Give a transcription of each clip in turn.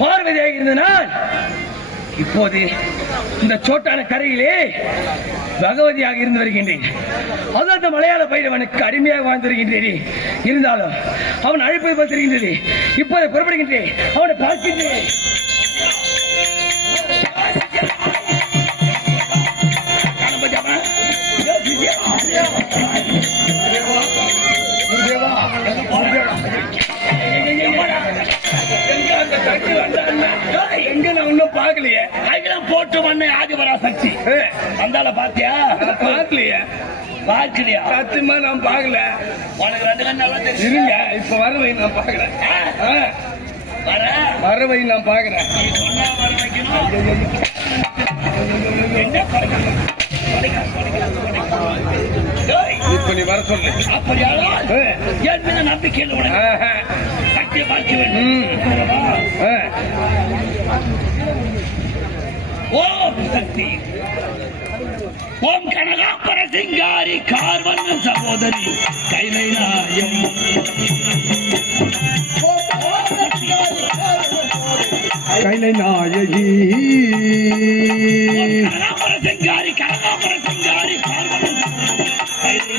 பார்வதியாக இருந்த நான் இப்போது இந்த சோட்டான கரையிலே பகவதியாக இருந்து வருகின்றேன். அதாவது மலையாள பைரவனுக்கு அடிமையாக வாழ்ந்து வருகின்றேன். இருந்தாலும் அவன் அழைப்பதை பார்த்திருக்கின்றது. இப்போது புறப்படுகின்றேன், அவனை பார்க்கின்றேன். எங்க நான் ஒன்னும் பாக்கலையே. அங்கெல்லாம் போட்டு மண்ணை ஆதிபரா சக்தி அந்தால பாத்தியா? பாக்கலையே. பாக்கலையா? சத்தியமா நான் பாக்கல. உனக்கு 2 கண் நல்லா தெரியும். இருங்க, இப்ப வரவை நான் பாக்குறேன். வரவை நான் பாக்குறேன். நீ சொன்னா வர வைக்கணும். என்ன இப்ப நீ வர சொல்லு. அப்படியானால் என் மீது நம்பிக்கை சக்தியை பார்க்க வேண்டும். ஓம் சக்தி. ஓம் கனகாம்பர சிங்காரி கார்வண்ண சகோதரி கைலை நாயகி. கைலை நாயகி கனகாம்பர சிங்காரி கனகாம்பர சிங்காரி கார்வண்ண கைலை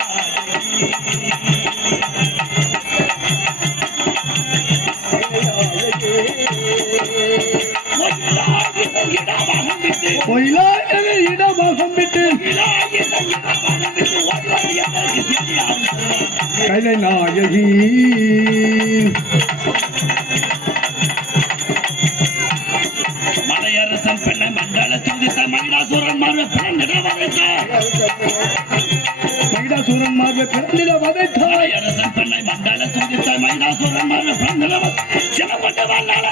இடமாகம் விட்டு கைலை நாயகி மலையரசன் பெண்ணை மண்டல துதித்த மகிடாசுரன் மார்பை பிறந்திட வதைத்தார். மகிடாசுரன் மார்பை பிறந்திட வதைத்தார். மலையரசன் பெண்ணை மண்டல துதித்த மகிடாசுரன் மார்பை பிறந்திட சிலப்பட்ட வல்லாள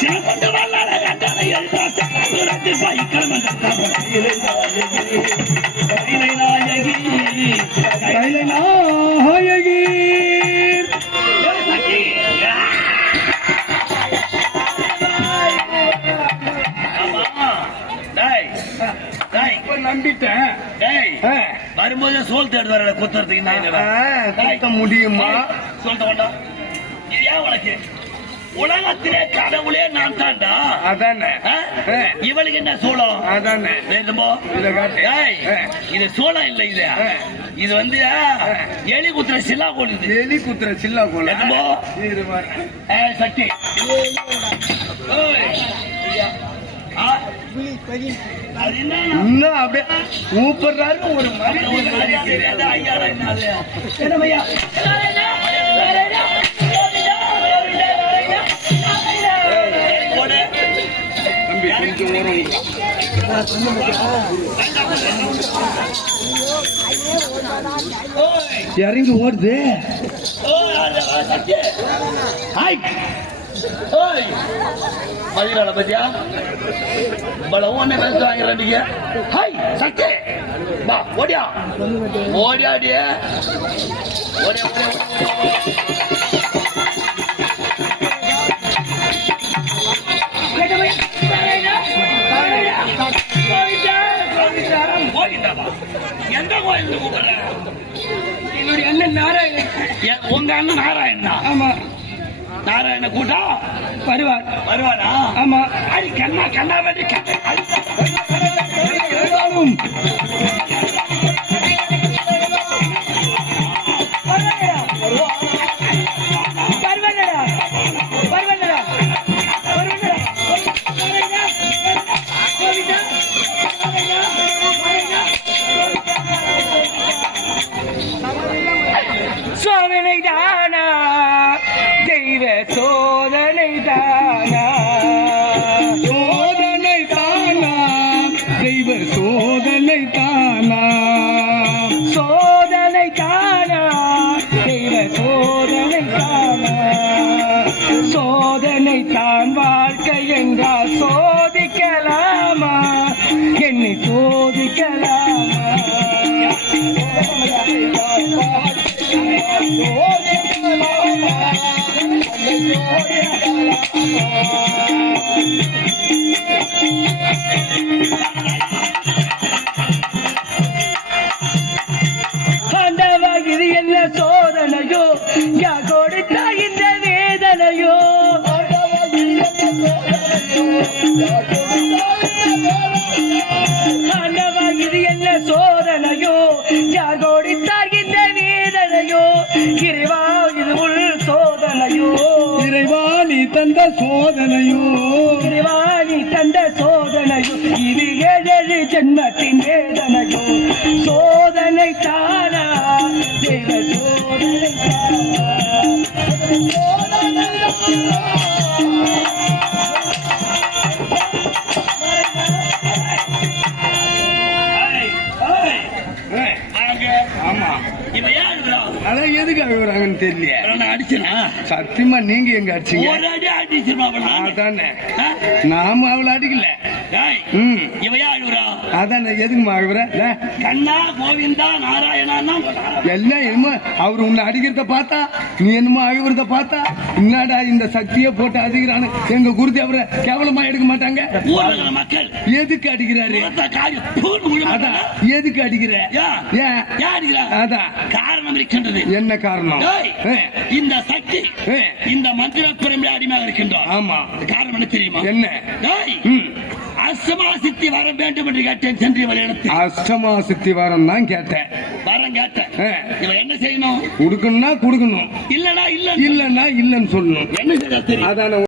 சிலப்பட்ட வல்லாள கண்டாலை எழுதாசை கைலை நாயகி கைலை நாயகி நம்பிட்டேன். வரும்போது சோல் தேடு வர குத்துறதுக்கு முடியுமா? சொல்லிட்டு வேண்டாம். இது ஏன் உனக்கு? உலகத்திலே கடவுளே நான் தாண்டா. அதானே இவளுக்கு என்ன சோளம்? அதானே இது சோளம் இல்ல. இது வந்து எலி குத்துற சில்லா கோல். இது எலி குத்துற சில்லா கோல். சக்தி இன்னும் அப்படியே கூப்பிடுறாரு. ஒரு இறங்கி ஓடுது. மதிரால பத்தியா பலம் ஒண்ணு பேச வாங்கிறீங்க. ஹாய் சக்தி பா ஓடியா ஓடியாடிய ஓடியா எந்த கோயில் கூப்பிடுற? என்னுடைய அண்ணன் நாராயணன். உங்க அண்ணன் நாராயணா? ஆமா. நாராயண கூட்டா வருவார். வருவாரா? ஆமா. அடி கண்ணா கண்ணா வேண்டி சோதனை தானா தெய்வ சோதனை தானா சோதனை தானா தெய்வ சோதனை தானா சோதனை தானா தெய்வ சோதனை தானா சோதனை தான் வாழ்க்கை என்றால் சோதிக்கலாமா என்னை சோதிக்கலாமா இது என்ன சோதனையோ யா கொடுத்த இந்த வேதனையோ இது என்ன சோதனையோ யா கொடுத்த இந்த வேதனையோ இறைவா இது உள் சோதனையோ இறைவா நீ தந்த சோதனையோ இறைவா நீ தந்த சோதனையோ இது 7 ஜென்மத்தின் வேதனையோ சோதனை தான் ஆமா இவன் ஏன் அழுகுறான்? அதான் எதுக்கு அழுகுறாங்கன்னு தெரியல. நான் அடிச்சனா? சத்தியமா நீங்க எங்க அடிச்சீங்க? ஒரு அடி அடிச்சிருப்பா அவள. அதானே நாம அவளை அடிக்கல. டேய், இவன் ஏன் அழுகுறான்? அதானே எதுக்குமா அழுகுற? கண்ணா கோவிந்தா நாராயணா எல்லாம் என்னமோ அவர் உன்னை அடிக்கிறத பார்த்தா நீ என்னமோ அழுகுறத பார்த்தா என்னடா இந்த சக்தியை போட்டு அடிக்கிறான்னு எங்க குருதேவரை கேவலமா எடுக்க மாட்டாங்க. ஊர்ல மக்கள் எதுக்கு அடிக்கிறாரு? அதான் எதுக்கு அடிக்கிற? ஏன் அடிக்கிறா? அதான் காரணம் இருக்கின்றது. என்ன காரணம்? இந்த சக்தி இந்த மந்திர பிரம்பு அடிமையாக இருக்கின்றோம். ஆமா காரணம் என்ன தெரியுமா? என்ன? அஷ்டமா சித்தி வர வேண்டும் என்று கேட்டேன். சென்று வரையிடத்து அஷ்டமா சித்தி வரம் தான் கேட்டேன். வரம் கேட்டேன். இவன் என்ன செய்யணும்? கொடுக்கணும்னா கொடுக்கணும், இல்லனா இல்ல இல்லன்னா இல்லன்னு சொல்லணும். என்ன செய்ய தெரியும்? அதான